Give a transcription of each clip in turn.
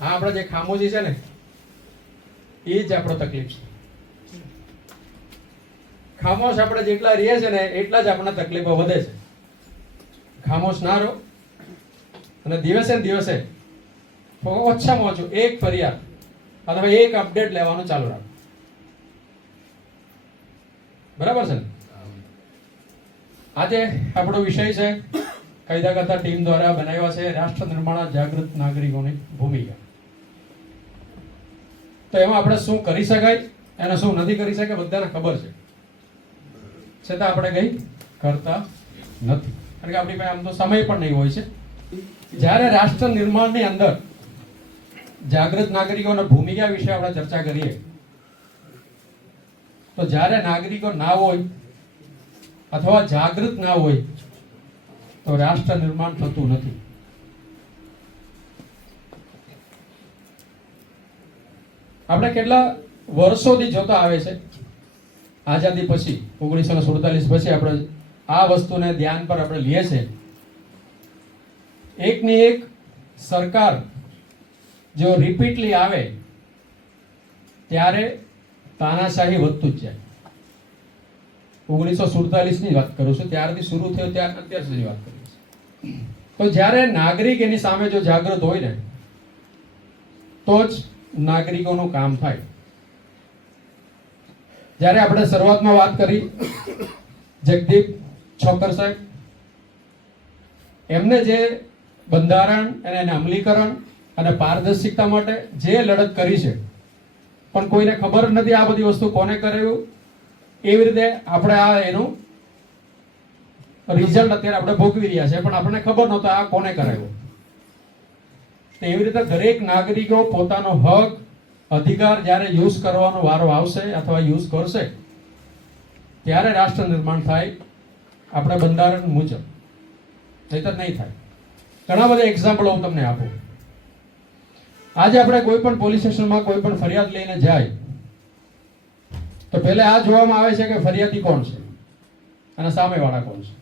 આ આપણે જે ખામોશી છે ને એ જ આપણો તકલીફ છે. ખામોશ આપણે જેટલા રહીએ છે ને એટલા જ આપણને તકલીફો વધે છે. ખામોશ ના રહો. અને દિવસે ને દિવસે ઓછામાં ઓછું એક ફરિયાદ અથવા એક અપડેટ લેવાનું ચાલુ રાખો. બરાબર છે ને? આજે આપણો વિષય છે કાયદા ટીમ દ્વારા બનાવ્યા છે રાષ્ટ્ર નિર્માણ જાગૃત નાગરિકોની ભૂમિકા. તો એમાં આપણે શું કરી શકાય? અને શું નથી કરી શકાય બધાને ખબર છે. છતાં આપણે કંઈ કરતા નથી. કારણ કે આપણી પાસે આમ તો સમય પણ નહીં હોય છે. જ્યારે રાષ્ટ્ર નિર્માણની અંદર જાગૃત નાગરિકોની ભૂમિકા વિશે આપણે ચર્ચા કરીએ, તો જ્યારે નાગરિકો ના હોય, અથવા જાગૃત ના હોય તો રાષ્ટ્ર નિર્માણ થતું નથી. આપણે કેટલા વર્ષોથી જોતા આવે છે? આઝાદી પછી ઓગણીસો ને સુડતાલીસ પછી આપણે આ વસ્તુને ધ્યાન પર આપણે લઈએ છીએ. એકની એક સરકાર જો રિપીટલી આવે, ત્યારે તાનાશાહી વધતું જ જાય. ઓગણીસો સુડતાલીસની વાત કરું છું, ત્યારથી શરૂ થયો, ત્યાર અત્યાર સુધી વાત કરું તો જ્યારે નાગરિક એની સામે જો જાગૃત હોય ને, તો જ નાગરિકોનું કામ થાય. જ્યારે આપણે શરૂઆતમાં વાત કરી, જગદીપ છોકર સાહેબ, એમને જે બંધારણ અને એને અમલીકરણ અને પારદર્શિકતા માટે જે લડત કરી છે, પણ કોઈને ખબર નથી આ બધી વસ્તુ કોને કરાયું, એવી રીતે આપણે આ એનું રિઝલ્ટ અત્યારે આપણે ભોગવી રહ્યા છે, પણ આપણને ખબર નહોતો આ કોને કરાવ્યું તો એવી રીતે દરેક નાગરિકો પોતાનો હક, અધિકાર જ્યારે યુઝ કરવાનો વારો આવશે અથવા યુઝ કરશે, ત્યારે રાષ્ટ્ર નિર્માણ થાય આપણે બંધારણ મુજબ. નહીતર નહીં થાય. ઘણા બધા એક્ઝામ્પલ હું તમને આપું. આજે આપણે કોઈ પણ પોલીસ સ્ટેશનમાં કોઈ પણ ફરિયાદ લઈને જાય, તો પહેલા આ જોવામાં આવે છે કે ફરિયાદી કોણ છે? અને સામેવાળા કોણ છે?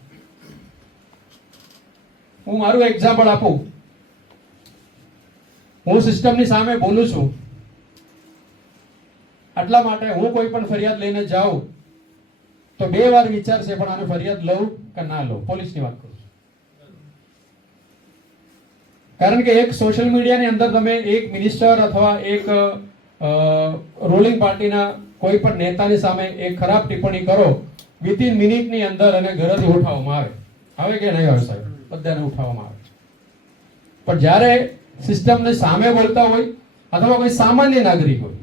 હું મારું એક્ઝામ્પલ આપું. હું સિસ્ટમની સામે બોલું છું. આટલા માટે હું કોઈ પણ ફરિયાદ લઈને જાઉં, તો બે વાર વિચારશે પણ આને ફરિયાદ લઉં કે ના લઉં. પોલીસની વાત કરું કારણ કે એક સોશિયલ મીડિયાની અંદર તમે એક મિનિસ્ટર અથવા એક રૂલિંગ પાર્ટીના કોઈ પણ નેતાની સામે એક ખરાબ ટિપ્પણી કરો વિધિન મિનિટની અંદર અને ઘરેથી ઉઠાવવામાં આવે. આવે કે નહીં આવે સાહેબ? બધાને ઉઠાવવામાં આવે પણ જ્યારે સિસ્ટમને સામે બોલતા હોય અથવા કોઈ સામાન્ય નાગરિક હોય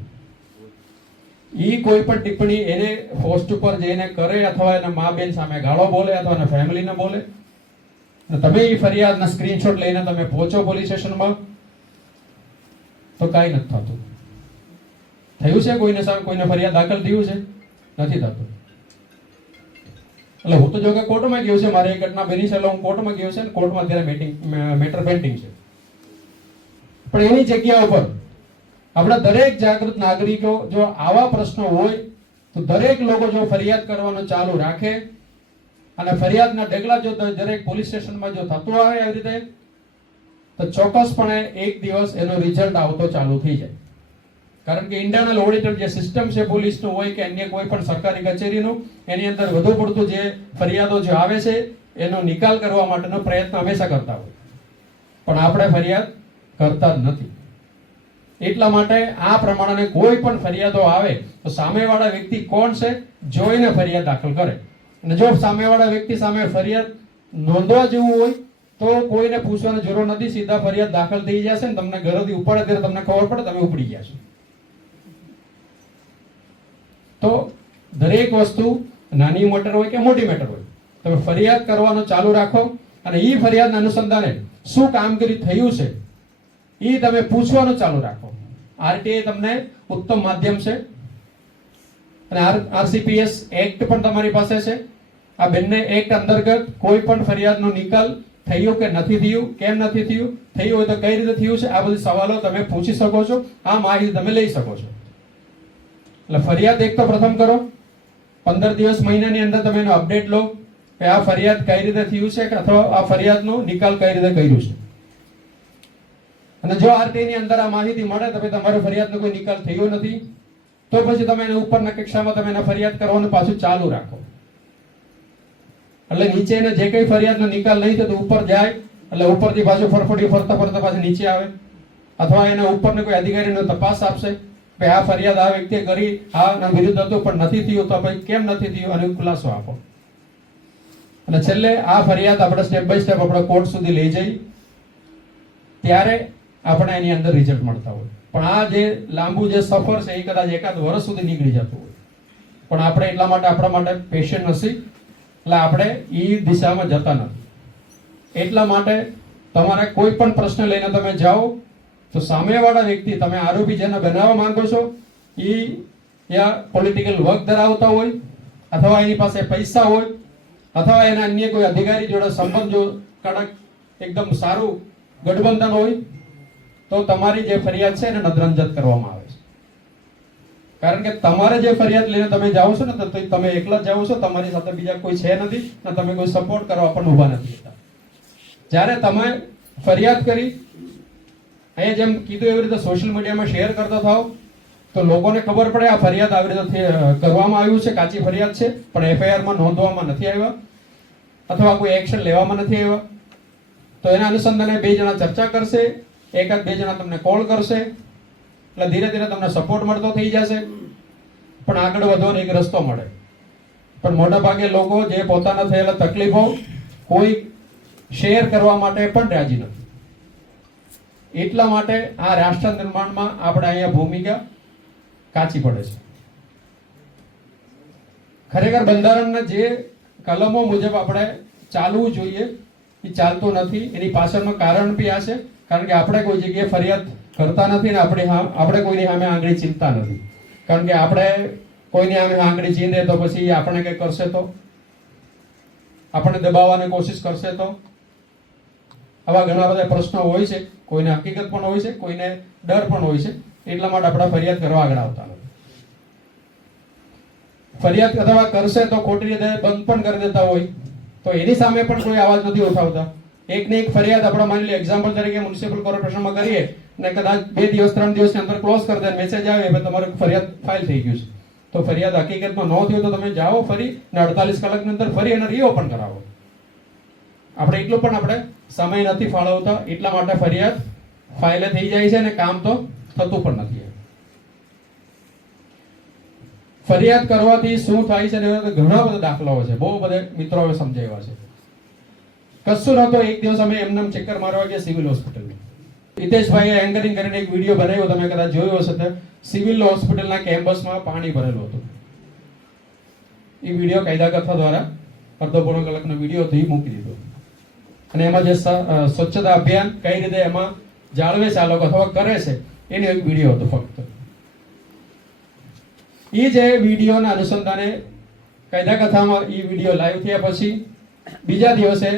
એ કોઈ પણ ટિપ્પણી એને હોસ્ટ ઉપર જઈને કરે અથવા એના મા બેન સામે ગાળો બોલે અથવા એના ફેમિલીને બોલે તમે એ ફરિયાદના સ્ક્રીનશોટ લઈને તમે પહોંચો પોલીસ સ્ટેશનમાં, તો કાંઈ નથી થતું. થયું છે કોઈને સામે? કોઈને ફરિયાદ દાખલ થયું છે? નથી થતું. એટલે હું તો જો કે કોર્ટમાં ગયો છે, મારે એક ઘટના બની છે એટલે હું કોર્ટમાં ગયો છે ને કોર્ટમાં અત્યારે મેટિંગ મેટર પેન્ડિંગ છે. પણ એની જગ્યા ઉપર આપણા દરેક જાગૃત નાગરિકો જો આવા પ્રશ્નો હોય, તો દરેક લોકો જો ફરિયાદ કરવાનું ચાલુ રાખે અને ફરિયાદના ઢગલા જો દરેક પોલીસ સ્ટેશનમાં જો થતું આવે આવી રીતે, તો ચોક્કસપણે એક દિવસ એનો રિઝલ્ટ આવતો ચાલુ થઈ જાય. કારણ કે ઇન્ટરનલ ઓડિટર જે સિસ્ટમ છે પોલીસનું હોય કે અન્ય કોઈ પણ સરકારી કચેરીનું, એની અંદર વધુ પડતું જે ફરિયાદો જે આવે છે, એનો નિકાલ કરવા માટેનો પ્રયત્ન હંમેશા કરતા હોય. પણ આપણે ફરિયાદ કરતા જ નથી. એટલા માટે આ પ્રમાણે કોઈ પણ ફરિયાદો આવે, તો સામેવાળા વ્યક્તિ કોણ છે, જોઈને ફરિયાદ દાખલ કરે. અને જો સામેવાળા વ્યક્તિ સામે ફરિયાદ નોંધવા જેવું હોય, તો કોઈને પૂછવાની જરૂર નથી, સીધા ફરિયાદ દાખલ થઈ જશે ને તમને ઘરેથી ઉપાડે ત્યારે તમને ખબર પડે, તમે ઉપડી ગયા છો. તો દરેક વસ્તુ નાની મેટર હોય કે મોટી મેટર હોય, તમે ફરિયાદ કરવાનું ચાલુ રાખો અને એ ફરિયાદના અનુસંધાને શું કામગીરી થયું છે એ તમે પૂછવાનું ચાલુ રાખો. આરટીઆઈ તમને ઉત્તમ માધ્યમ છે અને આરસીપીએસ એક્ટ પણ તમારી પાસે છે. આ બંને એક્ટ અંતર્ગત કોઈ પણ ફરિયાદનો નિકાલ થયું કે નથી થયું, કેમ નથી થયું થયું હોય તો કઈ રીતે થયું છે, આ બધી સવાલો તમે પૂછી શકો છો, આ માહિતી તમે લઈ શકો છો. એટલે ફરિયાદ એક તો પ્રથમ કરો. પંદર દિવસ મહિનાની અંદર તમે એનો અપડેટ લો કે આ ફરિયાદ કઈ રીતે થયું છે કે અથવા આ ફરિયાદનો નિકાલ કઈ રીતે કર્યું છે. અને જો આરટીઆઈ ની અંદર આ માહિતી મળે તો તમારો ફરિયાદનો કોઈ નિકાલ થયો નથી, તો પછી તમે એને ઉપરના કક્ષામાં તમે એને ફરિયાદ કરવાનું પાછું ચાલુ રાખો. એટલે નીચે એને જે કઈ ફરિયાદનો નિકાલ નહીં થતો ઉપર જાય, એટલે ઉપરથી પાછું ફરફડી ફરતા ફરતા પાછું નીચે આવે. અથવા એના ઉપરને કોઈ અધિકારીનો તપાસ આપશે. કે આ ફરિયાદ આ વ્યક્તિએ કરી, આ વિરુદ્ધ હતું, પણ નથી થયું, તો ભાઈ કેમ નથી થયું? અને ખુલાસો આપો. અને છેલ્લે આ ફરિયાદ આપણે સ્ટેપ બાય સ્ટેપ આપણે કોર્ટ સુધી લઈ જઈ. ત્યારે આપણે એની અંદર રિઝલ્ટ મળતા હોય. પણ આ જે લાંબુ જે સફર છે, એ કદાચ એકાદ વર્ષ સુધી નીકળી જતું હોય. પણ આપણે એટલા માટે આપણા માટે પેશન્ટ નથી એટલે આપણે એ દિશામાં જતા નથી. એટલા માટે તમારે કોઈ પણ પ્રશ્ન લઈને તમે જાઓ તો સામેવાળા વ્યક્તિ તમે આરોપી જેને બનાવવા માંગો છો એ યા પોલિટિકલ વર્ક ધરાવતા હોય, અથવા એની પાસે પૈસા હોય, અથવા એના અન્ય કોઈ અધિકારી જોડે સંબંધ જો કડક એકદમ સારું ગઠબંધન હોય, તો તમારી જે ફરિયાદ છે એને નજરઅંજન કરવામાં આવે છે. કારણ કે તમારે જે ફરિયાદ લઈને તમે જાઓ છો ને, તો તમે એકલા જ જાઓ છો, તમારી સાથે બીજા કોઈ છે નથી, ને તમે કોઈ સપોર્ટ કરવા પણ ઊભા નથી જ્યારે તમે ફરિયાદ કરી અહીંયા જેમ કીધું, એવી રીતે સોશિયલ મીડિયામાં શેર કરતા થાવ તો લોકોને ખબર પડે આ ફરિયાદ આવી રીતે કરવામાં આવ્યું છે, કાચી ફરિયાદ છે, પણ એફઆઈઆરમાં નોંધવામાં નથી આવ્યા, અથવા કોઈ એક્શન લેવામાં નથી આવ્યા. તો એના અનુસંધાને બે જણા ચર્ચા કરશે, એકાદ બે જણા તમને કોલ કરશે, એટલે ધીરે ધીરે તમને સપોર્ટ મળતો થઈ જશે. પણ આગળ વધવાનો એક રસ્તો મળે. પણ મોટા ભાગે લોકો જે પોતાના થયેલા તકલીફો કોઈ શેર કરવા માટે પણ રાજી નથી. એટલા માટે આ રાષ્ટ્ર નિર્માણમાં આપણે અહીંયા ભૂમિકા કાચી પડે છે. ખરેખર બંધારણના જે કલમો મુજબ આપણે ચાલવું જોઈએ, એ ચાલતું નથી. એની પાછળનું કારણ બી આ છે, કારણ કે આપણે કોઈ જગ્યાએ ફરિયાદ કરતા નથી ને આપણે આપણે કોઈની સામે આંગળી ચીંધતા નથી. કારણ કે આપણે કોઈની સામે આંગળી ચીંધે તો પછી આપણે કંઈ કરશે તો? આપણને દબાવવાની કોશિશ કરશે તો? આવા ઘણા બધા પ્રશ્નો હોય છે. કોઈને હકીકત પણ હોય છે, કોઈને ડર પણ હોય છે. એટલા માટે આપણે ફરિયાદ કરવા આગળ આવતા નથી ફરિયાદ અથવા કરશે તો ખોટી રીતે બંધ પણ કરી દેતા હોય. તો એની સામે પણ કોઈ અવાજ નથી ઉઠાવતા. એક ને એક ફરિયાદ આપણે માની લો એક્ઝામ્પલ તરીકે મ્યુનિસિપલ કોર્પોરેશનમાં કરીએ ને કદાચ બે દિવસ, ત્રણ દિવસની અંદર ક્લોઝ કરી દે મેસેજ આવે હવે તમારું ફરિયાદ ફાઇલ થઈ ગયું છે. તો ફરિયાદ હકીકતમાં ન થયું તો તમે જાઓ ફરી ને અડતાલીસ કલાકની અંદર ફરી એને રીઓપન કરાવો. આપણે એટલું પણ આપણે સમય નથી ફાળવતા, એટલા માટે ફરિયાદ ફાઇલે થઈ જાય છે અને કામ તો થતું પણ નથી. ફરિયાદ કરવાથી શું થાય છે ઘણા બધા દાખલાઓ છે. બહુ બધા મિત્રોએ સમજાવ્યા છે. કશું નતો એક દિવસ અમે એમને ચક્કર મારવા ગયા સિવિલ હોસ્પિટલમાં. હિતેશભાઈએ એન્કરિંગ કરીને એક વીડિયો બનાવ્યો, તમે કદાચ જોયો હશે તો. સિવિલ હોસ્પિટલના કેમ્પસમાં પાણી ભરેલું હતું. એ વીડિયો કાયદા કથા દ્વારા અડધો પોણો કલાકનો વીડિયો હતો, એ મૂકી દીધો. અને એમાં જે સ્વચ્છતા અભિયાન કઈ રીતે એમાં જાળવે છે આ લોકો, અથવા કરે છે, એનો એક વીડિયો હતો ફક્ત. એ જે વિડીયોના અનુસંધાને કાયદા કથામાં એ વીડિયો લાઈવ થયા પછી બીજા દિવસે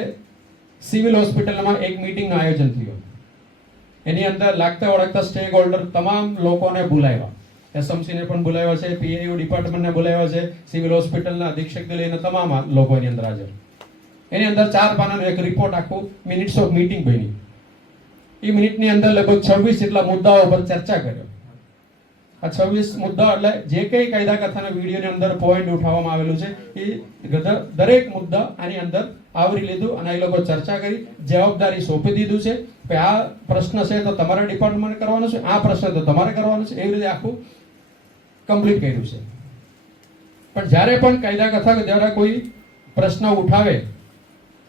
સિવિલ હોસ્પિટલમાં એક મીટિંગનું આયોજન થયું. એની અંદર લાગતા ઓળખતા સ્ટેક હોલ્ડર તમામ લોકોને બોલાવ્યા. એસએમસીને પણ બોલાવ્યા છે, પીએયુ ડિપાર્ટમેન્ટને બોલાવ્યા છે, સિવિલ હોસ્પિટલના અધિક્ષકને લઈને તમામ લોકો એની અંદર હાજર. એની અંદર ચાર પાનાનો એક રિપોર્ટ આખું મિનિટ્સ ઓફ મીટિંગ બની. એ મિનિટની અંદર લગભગ છવ્વીસ જેટલા મુદ્દાઓ પર ચર્ચા કર્યો. આ છવ્વીસ મુદ્દા એટલે જે કઈ કાયદા કથાના વિડીયોની અંદર પોઈન્ટ ઉઠાવવામાં આવેલું છે, એ દરેક મુદ્દા આની અંદર આવરી લીધું અને એ લોકો ચર્ચા કરી, જવાબદારી સોંપી દીધું છે કે આ પ્રશ્ન છે તો તમારા ડિપાર્ટમેન્ટ કરવાનો છે, આ પ્રશ્ન તો તમારે કરવાનો છે, એવી રીતે આખું કમ્પ્લીટ કર્યું છે. પણ જ્યારે પણ કાયદા કથા દ્વારા કોઈ પ્રશ્ન ઉઠાવે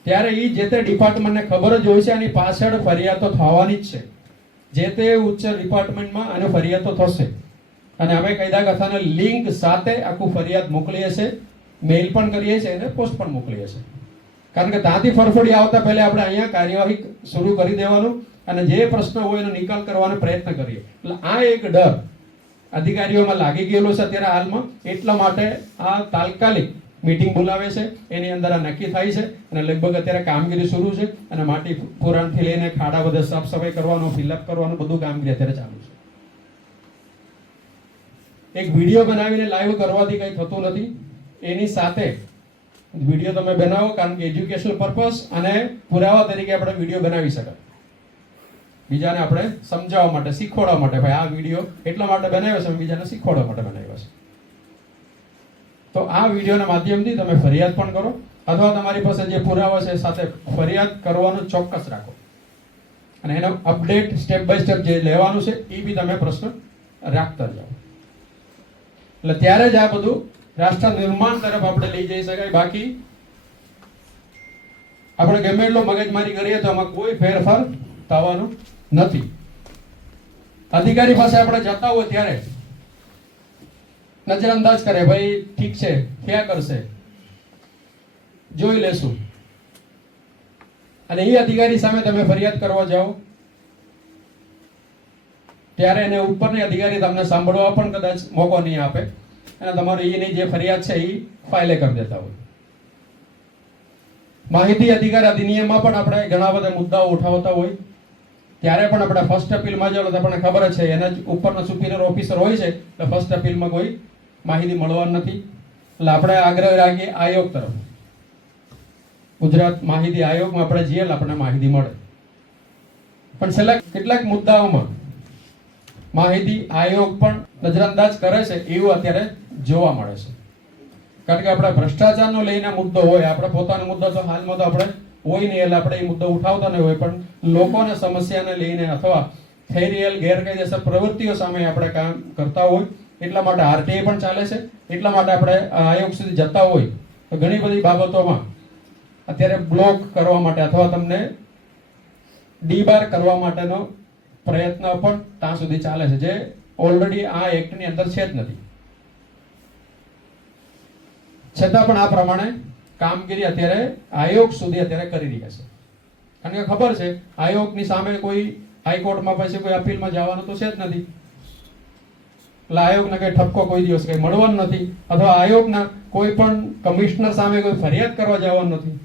ત્યારે એ જે તે ડિપાર્ટમેન્ટને ખબર જ હોય છે આની પાછળ ફરિયાદો થવાની જ છે. જે તે ઉચ્ચ ડિપાર્ટમેન્ટમાં આને ફરિયાદો થશે. અને અમે કાયદા કથાને લિંક સાથે આખું ફરિયાદ મોકલીએ છીએ, મેઇલ પણ કરીએ છીએ અને પોસ્ટ પણ મોકલીએ છીએ. કારણ કે ત્યાંથી ફરફડી આવતા પહેલા આપણે અહીંયા કાર્યવાહી શરૂ કરી દેવાનું અને જે પ્રશ્ન હોય એનો નિકાલ કરવાનો પ્રયત્ન કરીએ. એટલે આ એક ડર અધિકારીઓમાં લાગી ગયેલો છે અત્યારે હાલમાં. એટલા માટે આ તાત્કાલિક મીટિંગ બોલાવે છે, એની અંદર આ નક્કી થાય છે અને લગભગ અત્યારે કામગીરી શરૂ છે અને માટી પુરાણથી લઈને ખાડા બધા સાફ સફાઈ કરવાનું ફિલઅપ કરવાનું બધું કામગીરી અત્યારે ચાલુ છે. એક વીડિયો બનાવીને લાઈવ કરવાથી કંઈ થતું નથી. એની સાથે વીડિયો તમે બનાવો કારણ કે એજ્યુકેશનલ પર્પસ અને પુરાવા તરીકે આપણે વીડિયો બનાવી શકાય. બીજાને આપણે સમજાવવા માટે, શીખવાડવા માટે, ભાઈ આ વીડિયો એટલા માટે બનાવ્યો છે બીજાને શીખવાડવા માટે બનાવ્યો છે. તો આ વિડીયોના માધ્યમથી તમે ફરિયાદ પણ કરો અથવા તમારી પાસે જે પુરાવા છે સાથે ફરિયાદ કરવાનું ચોક્કસ રાખો. અને એનો અપડેટ સ્ટેપ બાય સ્ટેપ જે લેવાનું છે એ બી તમે પ્રશ્ન રાખતા જાઓ. એટલે ત્યારે જ આ બધું રાષ્ટ્ર નિર્માણ તરફ આપણે લઈ જઈ શકાય. બાકી આપણે ગમે એટલો મગજમારી કરીએ તો આમાં કોઈ ફેરફાર થવાનો નથી. અધિકારી પાસે આપણે જતા હોય ત્યારે નજરઅંદાજ કરે, ભાઈ, ઠીક છે, ક્યાં કરશે? જોઈ લેશું. અને એ અધિકારી સામે તમે ફરિયાદ કરવા જાઓ. ત્યારે એને ઉપરની અધિકારી તમને સાંભળવા પણ કદાચ મોકો નહીં આપે. અને તમારી એની જે ફરિયાદ છે, એ ફાઇલે કરી દેતા હોય. માહિતી અધિકાર અધિનિયમમાં પણ આપણે ઘણા બધા મુદ્દાઓ ઉઠાવતા હોય. ત્યારે પણ આપણે ફર્સ્ટ અપીલમાં તો આપણને ખબર જ છે, એના ઉપરના સુપિરિયર ઓફિસર હોય છે, એટલે ફર્સ્ટ અપીલમાં કોઈ માહિતી મળવાની નથી. એટલે આપણે આગ્રહ રાખીએ આયોગ તરફ. ગુજરાત માહિતી આયોગમાં આપણે જઈએ આપણને માહિતી મળે. પણ છેલ્લા કેટલાક મુદ્દાઓમાં માહિતી આયોગ પણ નજરઅંદાજ કરે છે એવું અત્યારે જોવા મળે છે. કારણ કે આપણે ભ્રષ્ટાચારનો લઈને મુદ્દો હોય, આપણે પોતાનો મુદ્દો તો હાલમાં તો આપણે હોય નહીં એટલે આપણે એ મુદ્દો ઉઠાવતા નહીં હોય, પણ લોકોને સમસ્યાને લઈને અથવા થઈ રહેલ ગેરકાયદેસર પ્રવૃત્તિઓ સામે આપણે કામ કરતા હોય એટલા માટે આરટીઆઈ પણ ચાલે છે. એટલા માટે આપણે આયોગ સુધી જતા હોય તો ઘણી બધી બાબતોમાં અત્યારે બ્લોક કરવા માટે અથવા તમને ડીબાર કરવા માટેનો પ્રયત્ન પણ ત્યાં સુધી ચાલે છે, જે ઓલરેડી આ એક્ટની અંદર છે જ નથી. છતાં પણ આ પ્રમાણે કામગીરી અત્યારે આયોગ સુધી અત્યારે કરી રહ્યા છે. કારણ કે ખબર છે, આયોગની સામે કોઈ હાઈકોર્ટમાં પછી કોઈ અપીલમાં જવાનું તો છે જ નથી. એટલે આયોગને કઈ ઠપકો કોઈ દિવસ કઈ મળવાનો નથી. અથવા આયોગના કોઈ પણ કમિશનર સામે કોઈ ફરિયાદ કરવા જવાનું નથી.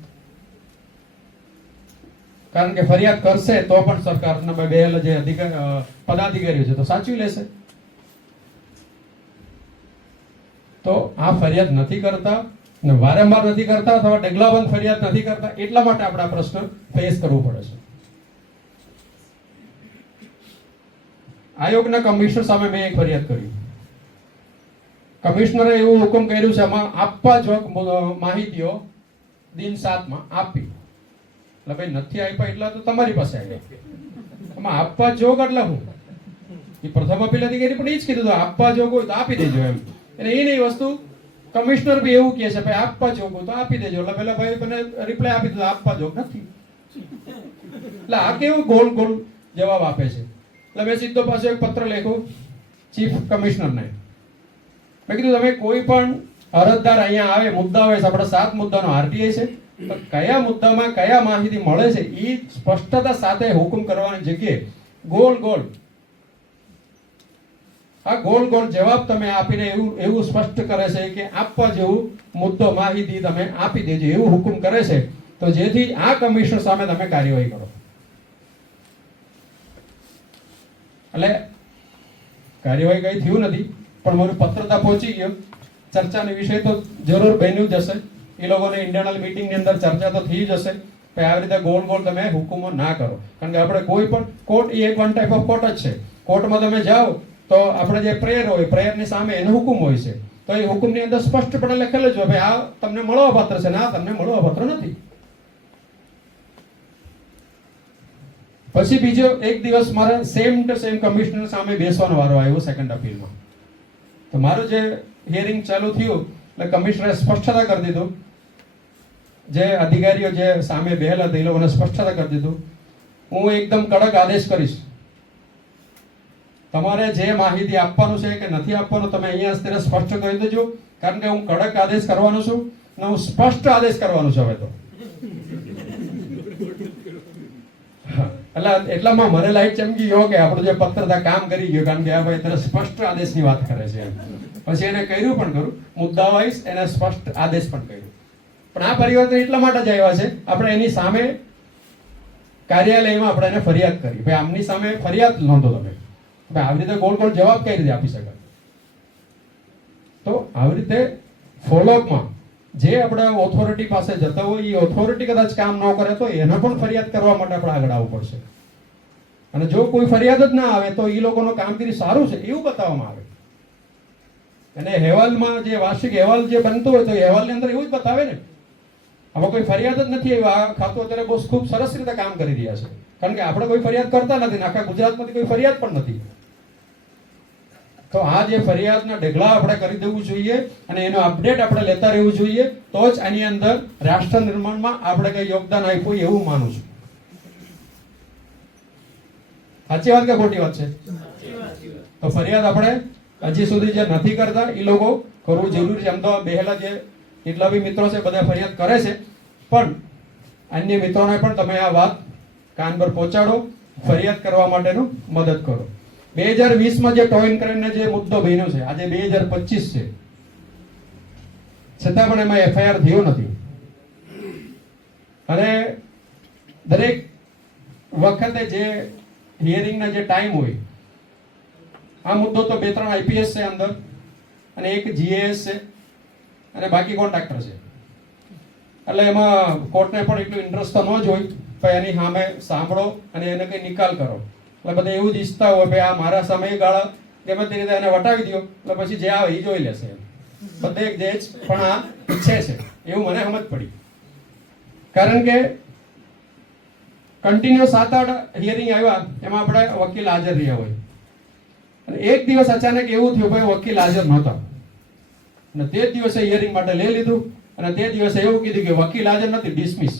કારણ કે ફરિયાદ કરશે તો પણ સરકારના બે જે અધિકાર પદાધિકારીઓ છે તો સાચવી લેશે. તો આ ફરિયાદ નથી કરતા વારંવાર નથી કરતા અથવા ડગલાબંધ ફરિયાદ નથી કરતા એટલા માટે આપણે આ પ્રશ્ન ફેસ કરવો પડે છે. આયોગના કમિશનર સામે મેં એક ફરિયાદ કરી. કમિશનરે એવું હુકમ કર્યું છે, આમાં આપવા જોગ માહિતીઓ દિન સાતમાં આપી. એટલે ભાઈ, નથી આપ્યા એટલા તો તમારી પાસે આમાં આપવા જોગ એટલે હું? એ પ્રથમ અપીલ અધિકારી પણ એ જ કીધું આપવા જોગ હોય તો આપી દેજો એમ. અને એ નહીં વસ્તુ કમિશનર બી એવું કહે છે, ભાઈ, આપવા જોગ હોય તો આપી દેજો. એટલે પેલા ભાઈ મને રિપ્લાય આપી દીધો, આપવા જોગ નથી. એટલે આ કેવું ગોળ ગોલ જવાબ આપે છે? એટલે મેં સીધો પાછો એક પત્ર લખ્યો, ચીફ કમિશનરને. મેં કીધું, તમે કોઈ પણ અરજદાર અહીંયા આવે, મુદ્દા હોય, આપણા સાત મુદ્દાનો આરટીઆઈ છે, તો કયા મુદ્દામાં કયા માહિતી મળે છે એ સ્પષ્ટતા સાથે હુકમ કરવાની જગ્યાએ ગોલ ગોલ. આ ગોલ ગોલ જવાબ તમે આપીને એવું એવું સ્પષ્ટ કરે છે કે આપવા જેવું મુદ્દો, માહિતી તમે આપી દેજો, એવું હુકમ કરે છે. તો જેથી આ કમિશનર સામે તમે કાર્યવાહી કરો. એટલે કાર્યવાહી કઈ થયું નથી, પણ મારું પત્રતા પહોંચી ગયો. ચર્ચાનો વિષય તો જરૂર બન્યું જ હશે. એ લોકોને ઇન્ટરનલ મિટિંગની અંદર ચર્ચા તો થઈ જ હશે કે આવી રીતે ગોળ ગોળ તમે હુકુમો ના કરો. કારણ કે આપણે કોઈ પણ કોર્ટ એ એક વન ટાઈપ ઓફ કોર્ટ જ છે. કોર્ટમાં તમે જાઓ તો આપણે જે પ્રેયર હોય પ્રેયરની સામે એનો હુકુમ હોય છે. તો એ હુકુમની અંદર સ્પષ્ટપણે લખેલું જ હોય, ભાઈ, આ તમને મળવા પાત્ર છે ને આ તમને મળવા પાત્ર નથી. પછી બીજો એક દિવસ મારે સેમ ટુ સેમ કમિશનર સામે બેસવાનો વારો આવ્યો સેકન્ડ અપીલમાં તો મારું જે હિયરિંગ ચાલુ થયું, એટલે કમિશનરે સ્પષ્ટતા કરી દીધું. જે અધિકારીઓ જે સામે બેહેલા હતા, એ લોકોને સ્પષ્ટતા કરી દીધું. હું એકદમ કડક આદેશ કરીશ. તમારે જે માહિતી આપવાનું છે કે નથી આપવાનું, તમે અહીંયા અત્યારે સ્પષ્ટ કરી દેજો. કારણ કે હું કડક આદેશ કરવાનો છું અને હું સ્પષ્ટ આદેશ કરવાનો છું હવે તો હા, એટલે એટલામાં મને લાઈટ ચમકી ગયો કે આપણે જે પત્રતા કામ કરી ગયું, કારણ કે આ ભાઈ તરફ સ્પષ્ટ આદેશની વાત કરે છે પછી એને કર્યું પણ કરું મુદ્દા વાઇઝ એને સ્પષ્ટ આદેશ પણ કર્યું. પણ આ પરિવર્તન એટલા માટે જ આવ્યા છે, આપણે એની સામે કાર્યાલયમાં આપણે એને ફરિયાદ કરી. ભાઈ, આમની સામે ફરિયાદ નોંધો તમે. ભાઈ, આવી રીતે ગોળ ગોળ જવાબ કઈ રીતે આપી શકાય? તો આવી રીતે ફોલોઅપમાં જે આપણે ઓથોરિટી પાસે જતા હોય, એ ઓથોરિટી કદાચ કામ ન કરે, તો એને પણ ફરિયાદ કરવા માટે આપણે આગળ આવવું પડશે. અને જો કોઈ ફરિયાદ જ ના આવે, તો એ લોકોનું કામગીરી સારું છે, એવું બતાવવામાં આવે. અને અહેવાલમાં જે વાર્ષિક અહેવાલ જે બનતો હોય, તો અહેવાલની અંદર એવું જ બતાવે ને. આમાં કોઈ ફરિયાદ જ નથી આવી આ ખાતું અત્યારે બહુ ખૂબ સરસ રીતે કામ કરી રહ્યા છે. કારણ કે આપણે કોઈ ફરિયાદ કરતા નથી આખા ગુજરાતમાંથી કોઈ ફરિયાદ પણ નથી. તો આ જે ફરિયાદના ઢગલા આપણે કરી દેવું જોઈએ અને એનો અપડેટ આપણે લેતા રહેવું જોઈએ, તો જ આની અંદર રાષ્ટ્ર નિર્માણમાં આપણે કઈ યોગદાન આપ્યું એવું માનું છું. સાચી વાત કે ખોટી વાત છે? તો ફરિયાદ આપણે હજી સુધી જે નથી કરતા એ લોકો કરવું જરૂરી છે. એમ તો બેહેલા જે જેટલા બી મિત્રો છે, બધા ફરિયાદ કરે છે. પણ અન્ય મિત્રોને પણ તમે આ વાત કાન પર પહોંચાડો, ફરિયાદ કરવા માટેનું મદદ કરો. બે હજાર વીસમાં જે ટોઈન કરીને જે મુદ્દો બન્યો છે, આજે બે હજાર પચીસ છે. છતાં પણ એમાં એફઆઈઆર થયો નથી. અને દરેક વખતે જે હિયરિંગના જે ટાઈમ હોય, આ મુદ્દો તો બે ત્રણ આઈપીએસ છે અંદર, અને એક જીએએસ છે, અને બાકી કોન્ટ્રાક્ટર છે. એટલે એમાં કોર્ટને પણ એટલું ઇન્ટરેસ્ટ તો ન જ હોય તો એની સામે સાંભળો અને એને કંઈ નિકાલ કરો. એટલે બધા એવું જ ઈચ્છતા હોય કે આ મારા સમયગાળા ગમે તે રીતે એને વટાવી દો એટલે પછી જે આવે એ જોઈ લેશે બધે એક જ પણ આ ઈચ્છે છે. એવું મને સમજ પડી. કારણ કે કન્ટિન્યુ સાત આઠ હિયરિંગ આવ્યા, એમાં આપણે વકીલ હાજર રહ્યા હોય. અને એક દિવસ અચાનક એવું થયું, ભાઈ, વકીલ હાજર નહોતા. અને તે દિવસે હિયરિંગ માટે લઈ લીધું અને તે દિવસે એવું કીધું કે, વકીલ હાજર નથી ડિસમિસ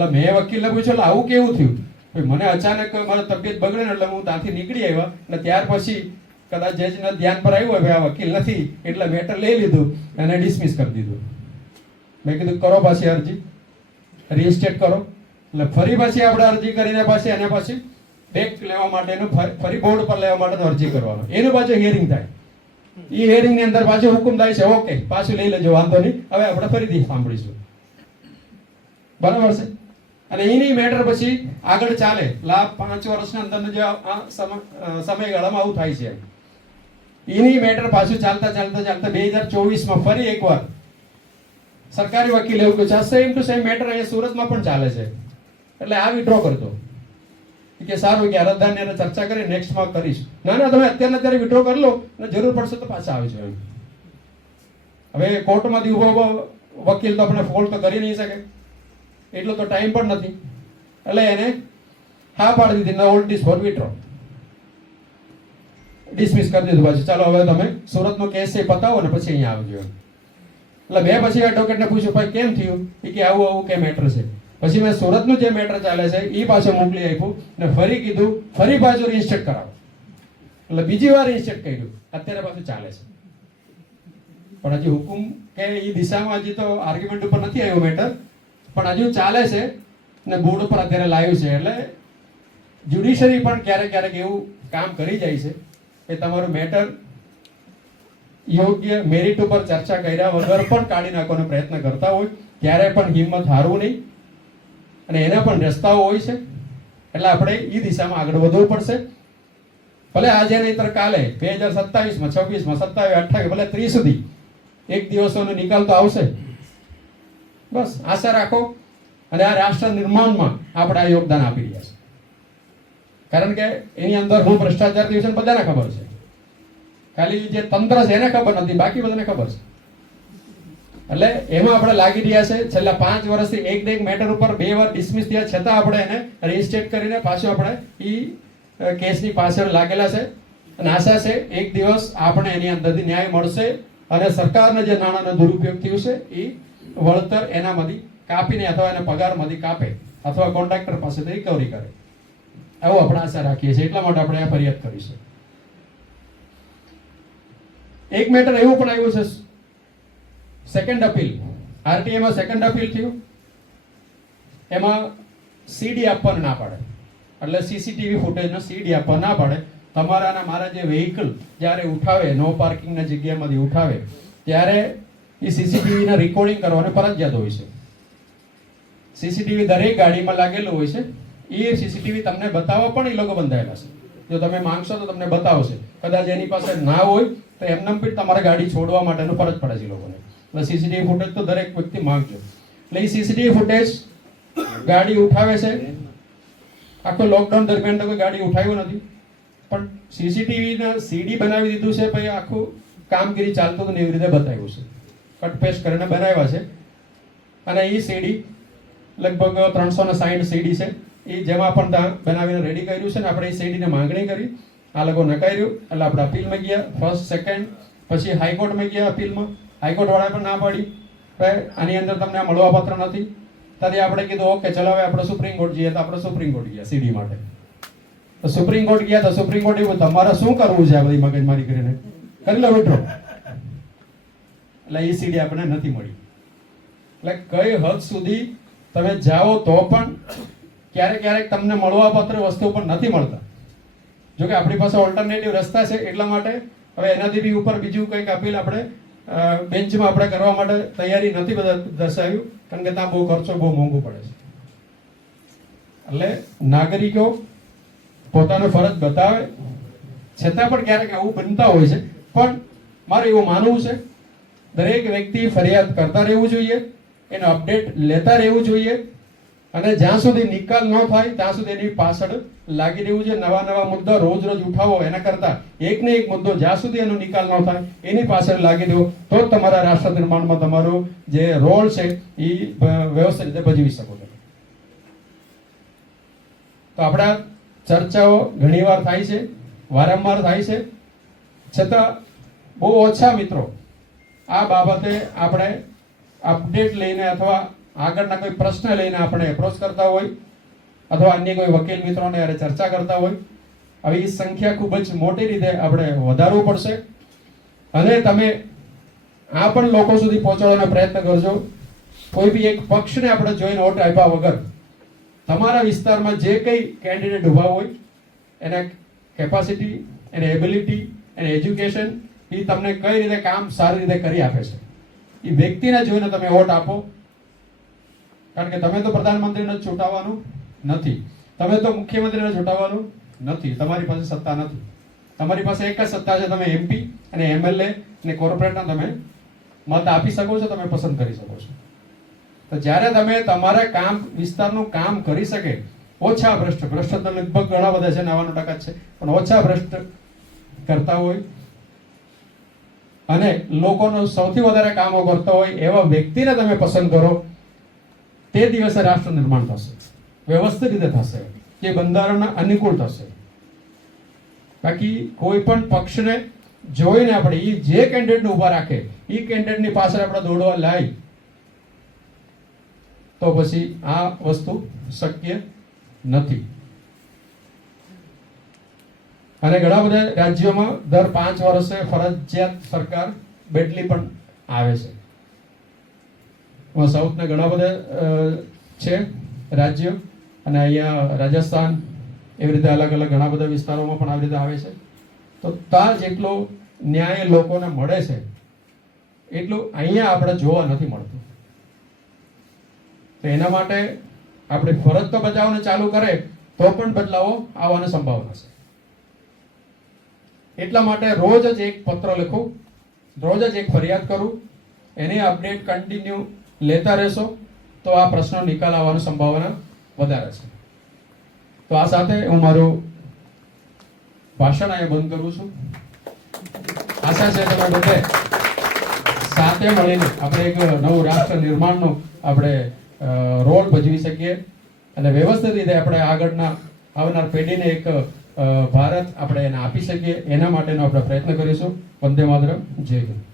એટલે મેં વકીલને પૂછ્યું આવું કેવું થયું? મને અચાનક મારા તબિયત બગડે ને એટલે હું ત્યાંથી નીકળી આવ્યા અને ત્યાર પછી કદાચ જજના ધ્યાન પર આવ્યું હોય આ વકીલ નથી, એટલે મેટર લઈ લીધું અને ડિસમિસ કરી દીધું. મેં કીધું, કરો પાછી અરજી. રજીસ્ટ્રેટ કરો. એટલે ફરી પાછી આપણે અરજી કરીને પાછી એને પાછી બેક લેવા માટેનું ફરી- બોર્ડ પર લેવા માટેનું અરજી કરવાનો. એનું પાછું હિયરિંગ થાય. એ હિયરિંગની અંદર પાછું હુકમ થાય છે ઓકે પાછું લઈ લેજો, વાંધો નહીં. હવે આપણે ફરીથી સાંભળીશું. બરાબર છે? અને એની મેટર પછી આગળ ચાલે. લાભ પાંચ વર્ષના અંદરનો જે સમયગાળામાં આવું થાય છે. એની મેટર પાછું ચાલતા ચાલતા ચાલતા બે હજાર ચોવીસમાં ફરી એકવાર સરકારી વકીલ એવું કહે છે સેમ ટુ સેમ મેટર અહીંયા સુરતમાં પણ ચાલે છે. એટલે આ વિડ્રો કરતો. કે સારું કે અરજદારને એને ચર્ચા કરી નેક્સ્ટમાં કરીશ. ના ના, તમે અત્યારે અત્યારે વિડ્રો કરી લો અને જરૂર પડશે તો પાછા આવજો એમ હવે કોર્ટમાંથી ઊભો ઊભો વકીલ તો આપણે ફોલ્ટ તો કરી નહીં શકે. એટલો તો ટાઈમ પણ નથી. એટલે એને હા પાડી દીધી. ના ઓલ્ડ ઇઝ ફોર વિડ્રો ડિસમિસ કરી દીધું પાછું. ચાલો, હવે તમે સુરતનો કેસ છે પતાવો ને પછી અહીંયા આવજો એટલે મેં પછી એડવોકેટને પૂછ્યું, ભાઈ, કેમ થયું? એ કે, આવું આવું કે મેટર છે. પછી મેં સુરતનું જે મેટર ચાલે છે એ પાછું મોકલી આપ્યું ને ફરી કીધું, ફરી પાછું રજિસ્ટર કરાવો. એટલે બીજી વાર રજિસ્ટર કર્યું. અત્યારે પાછું ચાલે છે. પણ હજી હુકુમ કે એ દિશામાં હજી તો આર્ગ્યુમેન્ટ ઉપર નથી આવ્યો મેટર પણ હજુ ચાલે છે ને બોર્ડ ઉપર અત્યારે લાવ્યું છે. એટલે જ્યુડિશરી પણ ક્યારેક ક્યારેક એવું કામ કરી જાય છે કે તમારું મેટર યોગ્ય મેરિટ ઉપર ચર્ચા કર્યા વગર પણ કાઢી નાખવાનો પ્રયત્ન કરતા હોય, ત્યારે પણ હિંમત હારવું નહીં. અને એના પણ રસ્તાઓ હોય છે. એટલે આપણે એ દિશામાં આગળ વધવું પડશે. ભલે આજે નહીતર કાલે બે હજાર સત્તાવીસમાં, છવ્વીસમાં, સત્તાવીસ, અઠ્ઠાવીસ, ભલે ત્રીસ સુધી એક દિવસોનો નિકાલ તો આવશે. બસ, આશા રાખો. અને આ રાષ્ટ્ર નિર્માણમાં આપણે આ યોગદાન આપી રહ્યા છે કારણ કે એની અંદર હું ભ્રષ્ટાચાર વિશે બધાને ખબર છે. ખાલી જે તંત્ર છે એને ખબર નથી, બાકી બધાને ખબર છે. એટલે એમાં આપણે લાગી રહ્યા છે, છેલ્લા પાંચ વર્ષથી એક એક મેટર ઉપર બે વાર ડિસમિસ થયા, છતાં આપણે એને રજીસ્ટ્રેટ કરીને પાછું આપણે એ કેસની પાછળ લાગેલા છે. અને આશા છે, એક દિવસ આપણે એની અંદરથી ન્યાય મળશે અને સરકારને જે નાણાંનો દુરુપયોગ થયું છે એ વળતર એનામાંથી કાપીને અથવા એને પગારમાંથી કાપે અથવા કોન્ટ્રાક્ટર પાસેથી રિકવરી કરે. આવો આપણે આશા રાખીએ છીએ. એટલા માટે આપણે આ ફરિયાદ કરીશું એક મેટર એવું પણ આવ્યું છે સેકન્ડ અપીલ આરટીએમાં સેકન્ડ અપીલ થયું. એમાં સીડી આપવાનું ના પાડે. એટલે સીસીટીવી ફૂટેજનો સીડી આપવા ના પાડે. તમારા મારા જે વેહિકલ જ્યારે ઉઠાવે નો પાર્કિંગના જગ્યામાંથી ઉઠાવે, ત્યારે એ સીસીટીવીના રેકોર્ડિંગ કરવાની ફરજિયાત હોય છે. સીસીટીવી દરેક ગાડીમાં લાગેલું હોય છે. એ સીસીટીવી તમને બતાવવા પણ એ લોકો બંધાયેલા છે. જો તમે માંગશો તો તમને બતાવશે. કદાચ એની પાસે ના હોય તો એમને પણ તમારે ગાડી છોડવા માટેનું ફરજ પડે છે લોકોને. એટલે સીસીટીવી ફૂટેજ તો દરેક વ્યક્તિ માંગજો એટલે એ સીસીટીવી ફૂટેજ ગાડી ઉઠાવે છે. આખો લોકડાઉન દરમિયાન તો કોઈ ગાડી ઉઠાવ્યું નથી. પણ સીસીટીવીના સીડી બનાવી દીધું છે, પછી આખું કામગીરી ચાલતું હતું ને એવી રીતે બતાવ્યું છે. કટ પેસ્ટ કરીને બનાવ્યા છે. અને એ સીડી લગભગ ત્રણસો ને સાઠ સીડી છે. એ જેમાં પણ ત્યાં બનાવીને રેડી કર્યું છે ને આપણે એ સીડીને માંગણી કરી. આ લોકો નકાર્યું. એટલે આપણે અપીલમાં ગયા ફર્સ્ટ સેકન્ડ પછી હાઈકોર્ટમાં ગયા અપીલમાં હાઈકોર્ટ વાળા પણ ના પાડી. આની અંદર તમને આ મળવા પાત્ર નથી. ત્યારે આપણે કીધું, ઓકે, ચલો હવે આપણે સુપ્રીમ કોર્ટ જઈએ. તો આપણે સુપ્રીમ કોર્ટ ગયા સીડી માટે. તો સુપ્રીમ કોર્ટ ગયા તો સુપ્રીમ કોર્ટ એવું તમારે શું કરવું છે આ બધી મગજમારી કરીને? કરી લો વિડ્રો એટલે એ સીડી આપણને નથી મળી. એટલે કઈ હદ સુધી તમે જાઓ તો પણ ક્યારેક ક્યારેક તમને મળવા પાત્ર વસ્તુ પણ નથી મળતા. જોકે આપણી પાસે ઓલ્ટરનેટિવ રસ્તા છે એટલા માટે હવે એનાથી બી ઉપર બીજું કંઈક અપીલ આપણે બેન્ચમાં આપણે કરવા માટે તૈયારી નથી બધા દર્શાવ્યું, કારણ કે ત્યાં બહુ ખર્ચો, બહુ મોંઘો પડે છે. એટલે નાગરિકો પોતાનો ફરજ બતાવે, છતાં પણ ક્યારેક આવું બનતા હોય છે. પણ મારે એવું માનવું છે દરેક વ્યક્તિ ફરિયાદ કરતા રહેવું જોઈએ, એનો અપડેટ લેતા રહેવું જોઈએ અને જ્યાં સુધી નિકાલ ન થાય, ત્યાં સુધી એની પાછળ લાગી રહેવું છે નવા નવા મુદ્દા રોજ રોજ ઉઠાવો એના કરતા એક ને એક મુદ્દો જ્યાં સુધી એનો નિકાલ ન થાય, એની પાછળ લાગી દેવો તો જ તમારા રાષ્ટ્ર નિર્માણમાં તમારો જે રોલ છે, એ વ્યવસ્થિત રીતે ભજવી શકો છો. તો આપણા ચર્ચાઓ ઘણીવાર થાય છે, વારંવાર થાય છે. છતાં બહુ ઓછા મિત્રો આ બાબતે આપણે અપડેટ લઈને અથવા આગળના કોઈ પ્રશ્ન લઈને આપણે એપ્રોચ કરતા હોય, અથવા અન્ય કોઈ વકીલ મિત્રોને હારે ચર્ચા કરતા હોય, આવી સંખ્યા ખૂબ જ મોટી રીતે આપણે વધારવું પડશે. અને તમે આ પણ લોકો સુધી પહોંચાડવાનો પ્રયત્ન કરજો. કોઈ બી એક પક્ષને આપણે જોઈને વોટ આપ્યા વગર તમારા વિસ્તારમાં જે કંઈ કેન્ડિડેટ ઊભા હોય, એના કેપેસિટી એને એબિલિટી એને એજ્યુકેશન એ તમને કઈ રીતે કામ સારી રીતે કરી આપે છે. એ વ્યક્તિને જોઈને તમે વોટ આપો. કારણ કે તમે તો પ્રધાનમંત્રીને જ ચૂંટાવવાનું નથી. તમે તો મુખ્યમંત્રીને ચૂંટાવવાનું નથી. તમારી પાસે સત્તા નથી. તમારી પાસે એક જ સત્તા છે, તમે એમપી અને એમએલએ અને કોર્પોરેટના તમે મત આપી શકો છો, તમે પસંદ કરી શકો છો. તો જ્યારે તમે તમારા કામ, વિસ્તારનું કામ કરી શકે, ઓછા ભ્રષ્ટ ભ્રષ્ટ તો લગભગ ઘણા બધા છે, નવ્વાણું ટકા છે, પણ ઓછા ભ્રષ્ટ કરતા હોય અને લોકોનો સૌથી વધારે કામો કરતો હોય એવા વ્યક્તિને તમે પસંદ કરો, તે દિવસે રાષ્ટ્ર નિર્માણ થશે. વ્યવસ્થિત રીતે થશે. જે બંધારણના અનુકૂળ થશે. બાકી કોઈ પણ પક્ષને જોઈને આપણે એ જે કેન્ડિડેટને ઊભા રાખે એ કેન્ડિડેટની પાછળ આપણે દોડવા લાવી તો પછી આ વસ્તુ શક્ય નથી. અને ઘણા બધા રાજ્યોમાં દર પાંચ વર્ષે ફરજિયાત સરકાર બેટલી પણ આવે છે. સાઉથના ઘણા બધા છે રાજ્યો અને અહીંયા રાજસ્થાન એવી રીતે અલગ અલગ ઘણા બધા વિસ્તારોમાં પણ આવી રીતે આવે છે. તો ત્યાં જેટલો ન્યાય લોકોને મળે છે, એટલું અહીંયા આપણે જોવા નથી મળતું. તો એના માટે આપણે ફરજ તો બચાવને ચાલુ કરે, તો પણ બદલાવો આવવાની સંભાવના છે. એટલા માટે રોજ જ એક પત્ર લખું, રોજ જ એક ફરિયાદ કરું, એની અપડેટ કન્ટિન્યુ લેતા રહેશો, તો આ પ્રશ્નો નિકાલ આવવાની સંભાવના વધારે છે. તો આ સાથે હું મારું ભાષણ અહીંયા બંધ કરું છું. આશા છે તમે બધે સાથે મળીને આપણે એક નવું રાષ્ટ્ર નિર્માણનો આપણે રોલ ભજવી શકીએ. અને વ્યવસ્થિત રીતે આપણે આગળના આવનાર પેઢીને એક ભારત આપણે એને આપી શકીએ. એના માટેનો આપણે પ્રયત્ન કરીશું. વંદે માતરમ. જય હિન્દ.